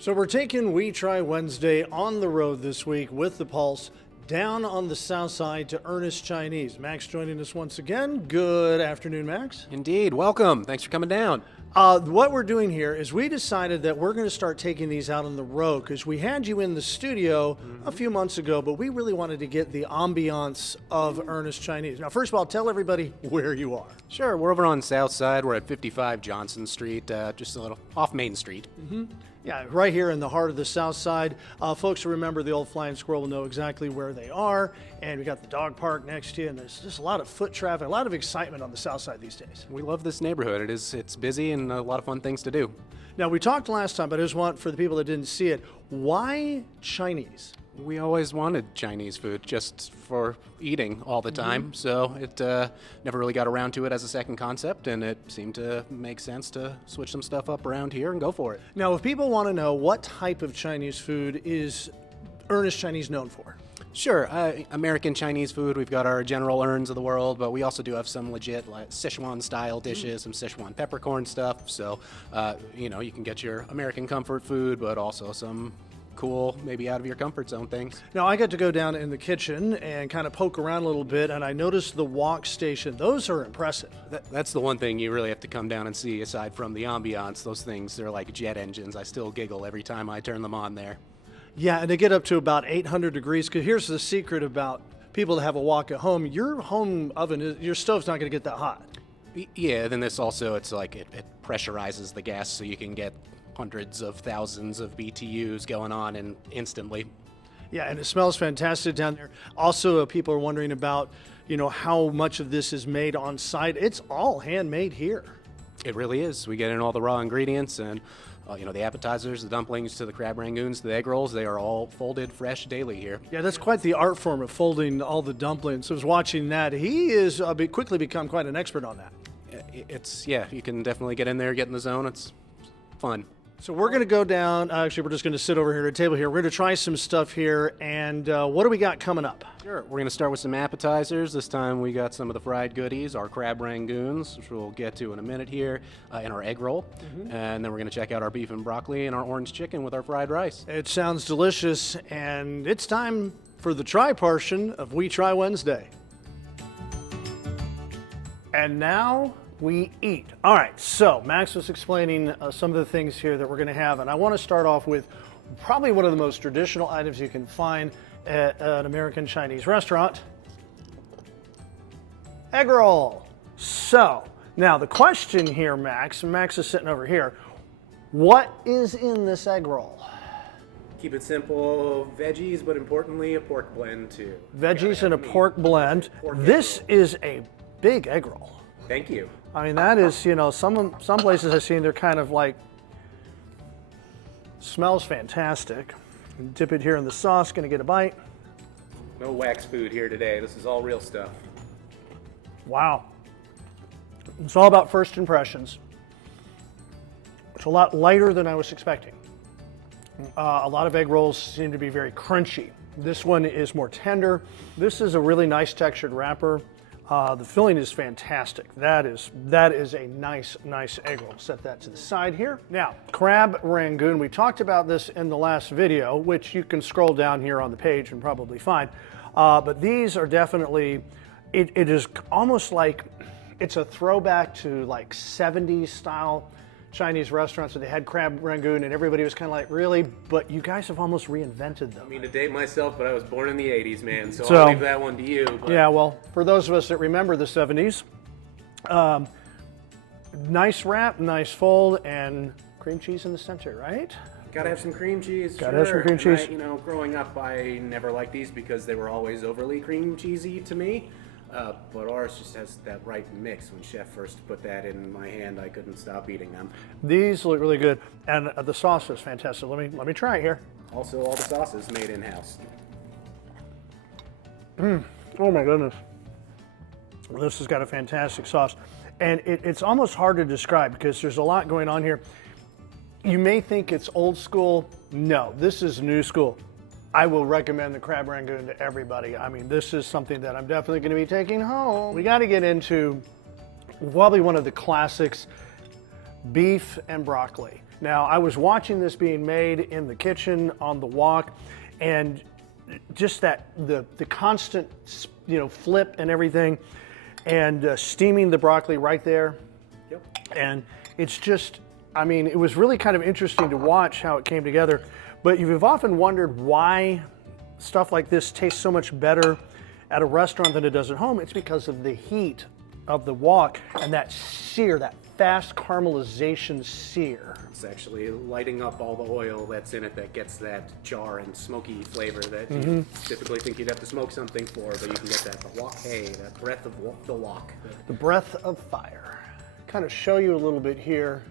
So we're taking We Try Wednesday on the road this week with the Pulse down on the Southside to Ernest Chinese. Max joining us once again. Good afternoon, Max. Indeed. Welcome. Thanks for coming down. What we're doing here is we decided that we're going to start taking these out on the road because we had you in the studio a few months ago, but we really wanted to get the ambiance of Ernest Chinese. Now, first of all, tell everybody where you are. Sure. We're over on Southside. We're at 55 Johnson Street, just a little off Main Street. Yeah, right here in the heart of the South Side. Folks who remember the old Flying Squirrel will know exactly where they are. And we got the dog park next to you, and there's just a lot of foot traffic, a lot of excitement on the South Side these days. We love this neighborhood. It's busy and a lot of fun things to do. Now, we talked last time, but I just want, for the people that didn't see it, why Chinese? We always wanted Chinese food just for eating all the time, so it never really got around to it as a second concept, and it seemed to make sense to switch some stuff up around here and go for it. Now, if people want to know what type of Chinese food is Ernest Chinese known for? Sure, American Chinese food, we've got our General Ern's of the world, but we also do have some legit like Sichuan-style dishes, some Sichuan peppercorn stuff, so, you can get your American comfort food, but also some cool, maybe out of your comfort zone things. Now, I got to go down in the kitchen and kind of poke around a little bit, and I noticed the wok station. Those are impressive. That's the one thing you really have to come down and see, aside from the ambiance. Those things, they're like jet engines. I still giggle every time I turn them on there. Yeah, and they get up to about 800 degrees. Because here's the secret about people that have a wok at home. Your home oven, your stove's not going to get that hot. Yeah, then this also, it's like it pressurizes the gas so you can get hundreds of thousands of BTUs going on and instantly. Yeah, and it smells fantastic down there. Also, people are wondering about, how much of this is made on site. It's all handmade here. It really is. We get in all the raw ingredients and, the appetizers, the dumplings, to the crab rangoons, the egg rolls, they are all folded fresh daily here. Yeah, that's quite the art form of folding all the dumplings. I was watching that. He is quickly become quite an expert on that. You can definitely get in there, get in the zone. It's fun. So we're going to go down. Actually, we're just going to sit over here at a table here. We're going to try some stuff here. And what do we got coming up? Sure. We're going to start with some appetizers. This time we got some of the fried goodies, our crab rangoons, which we'll get to in a minute here, and our egg roll. And then we're going to check out our beef and broccoli and our orange chicken with our fried rice. It sounds delicious. And it's time for the try portion of We Try Wednesday. And now we eat. All right, so Max was explaining some of the things here that we're going to have, and I want to start off with probably one of the most traditional items you can find at an American Chinese restaurant, egg roll. So, now the question here, Max is sitting over here, what is in this egg roll? Keep it simple, veggies, but importantly, a pork blend too. Veggies and a pork blend. This is a big egg roll. Thank you. I mean, that is, some places I've seen, they're kind of like, smells fantastic. Dip it here in the sauce, gonna get a bite. No wax food here today. This is all real stuff. Wow. It's all about first impressions. It's a lot lighter than I was expecting. A lot of egg rolls seem to be very crunchy. This one is more tender. This is a really nice textured wrapper. The filling is fantastic. That is a nice egg roll. Set that to the side here. Now, crab rangoon. We talked about this in the last video, which you can scroll down here on the page and probably find. But these are definitely, it is almost like it's a throwback to like 70s style Chinese restaurants where they had crab rangoon and everybody was kind of like, really? But you guys have almost reinvented them. I mean, to date myself, but I was born in the 80s, man, so I'll leave that one to you. But. Yeah, well, for those of us that remember the 70s, nice wrap, nice fold, and cream cheese in the center, right? Gotta have some cream cheese. Gotta have some cream cheese. Growing up, I never liked these because they were always overly cream cheesy to me. But ours just has that right mix. When Chef first put that in my hand, I couldn't stop eating them. These look really good, and the sauce is fantastic. Let me try it here. Also, all the sauces made in-house. Oh my goodness. This has got a fantastic sauce. And it's almost hard to describe because there's a lot going on here. You may think it's old school. No, this is new school. I will recommend the crab rangoon to everybody. I mean, this is something that I'm definitely going to be taking home. We got to get into probably one of the classics beef and broccoli. Now, I was watching this being made in the kitchen on the walk, and just that the constant flip and everything, and steaming the broccoli right there. Yep. And it's just, I mean, it was really kind of interesting to watch how it came together. But you've often wondered why stuff like this tastes so much better at a restaurant than it does at home. It's because of the heat of the wok and that sear, that fast caramelization sear. It's actually lighting up all the oil that's in it that gets that char and smoky flavor that you typically think you'd have to smoke something for, but you can get that wok hay, that breath of the wok. The breath of fire. Kind of show you a little bit here.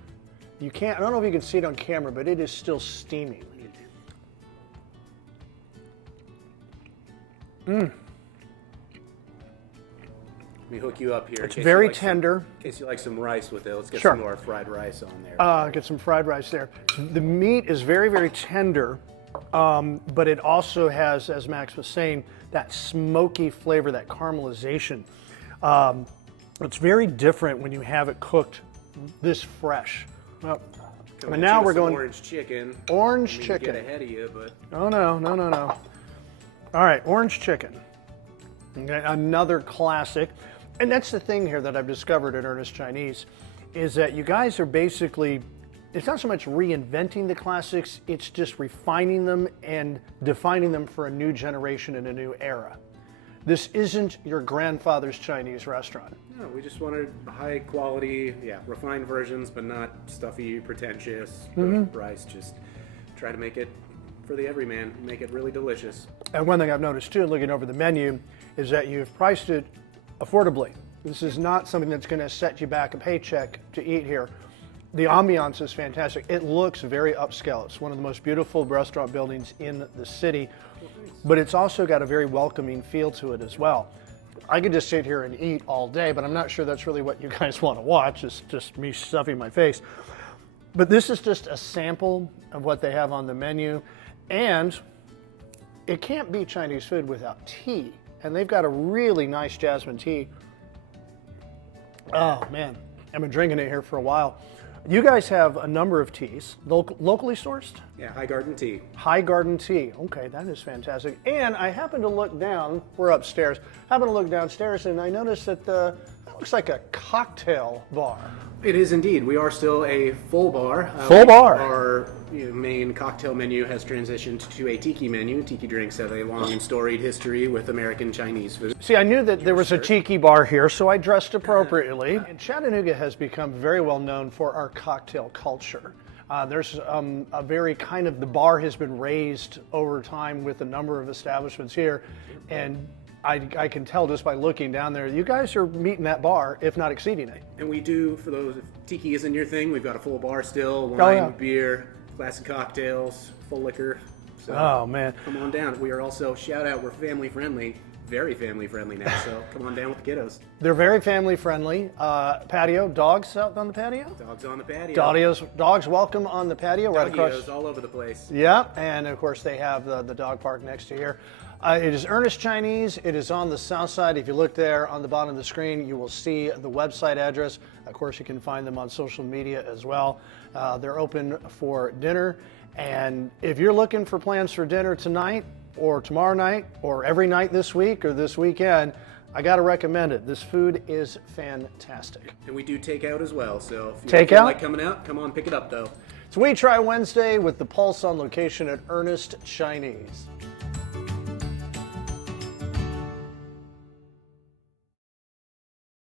You can't, I don't know if you can see it on camera, but it is still steaming. Let me hook you up here. It's very tender. In case you like some rice with it, let's get Sure. some more fried rice on there. Get some fried rice there. The meat is very, very tender, but it also has, as Max was saying, that smoky flavor, that caramelization. It's very different when you have it cooked this fresh. Well, and now we're going orange chicken. Orange I mean, chicken. Get ahead of you, but Oh no, no, no, no. All right, orange chicken. Okay, another classic. And that's the thing here that I've discovered at Ernest Chinese, is that you guys are basically, it's not so much reinventing the classics, it's just refining them and defining them for a new generation and a new era. This isn't your grandfather's Chinese restaurant. no, we just wanted high quality, refined versions, but not stuffy, pretentious rice. Just try to make it for the everyman, make it really delicious. And one thing I've noticed too, looking over the menu, is that you've priced it affordably. This is not something that's going to set you back a paycheck to eat here. The ambiance is fantastic. It looks very upscale. It's one of the most beautiful restaurant buildings in the city, but it's also got a very welcoming feel to it as well. I could just sit here and eat all day, but I'm not sure that's really what you guys want to watch. It's just me stuffing my face. But this is just a sample of what they have on the menu, and it can't be Chinese food without tea. And they've got a really nice jasmine tea. Oh man, I've been drinking it here for a while. You guys have a number of teas, locally sourced? Yeah, High Garden tea. High Garden tea. Okay, that is fantastic. And I happened to look down, we're upstairs, happened to look downstairs and I noticed that that looks like a cocktail bar. It is indeed. We are still a full bar. Full bar. Our main cocktail menu has transitioned to a tiki menu. Tiki drinks have a long and storied history with American Chinese food. See, I knew that there was a tiki bar here, so I dressed appropriately. And Chattanooga has become very well known for our cocktail culture. There's a very kind of, the bar has been raised over time with a number of establishments here. And I can tell just by looking down there, you guys are meeting that bar, if not exceeding it. And we do, for those, if tiki isn't your thing, we've got a full bar still, wine, beer, classic cocktails, full liquor. So Oh man. come on down. We are also, shout out, we're family friendly, very family friendly now, so come on down with the kiddos. They're very family friendly. Patio, dogs out on the patio? Dogs on the patio. Dogs welcome on the patio right across. Doggios all over the place. Yeah, and of course they have the dog park next to here. It is Ernest Chinese. It is on the Southside. If you look there on the bottom of the screen, you will see the website address. Of course, you can find them on social media as well. They're open for dinner. And if you're looking for plans for dinner tonight or tomorrow night or every night this week or this weekend, I got to recommend it. This food is fantastic. And we do take out as well, so if you Take feel out? like coming out, come on, pick it up though. It's We Try Wednesday with the Pulse on location at Ernest Chinese.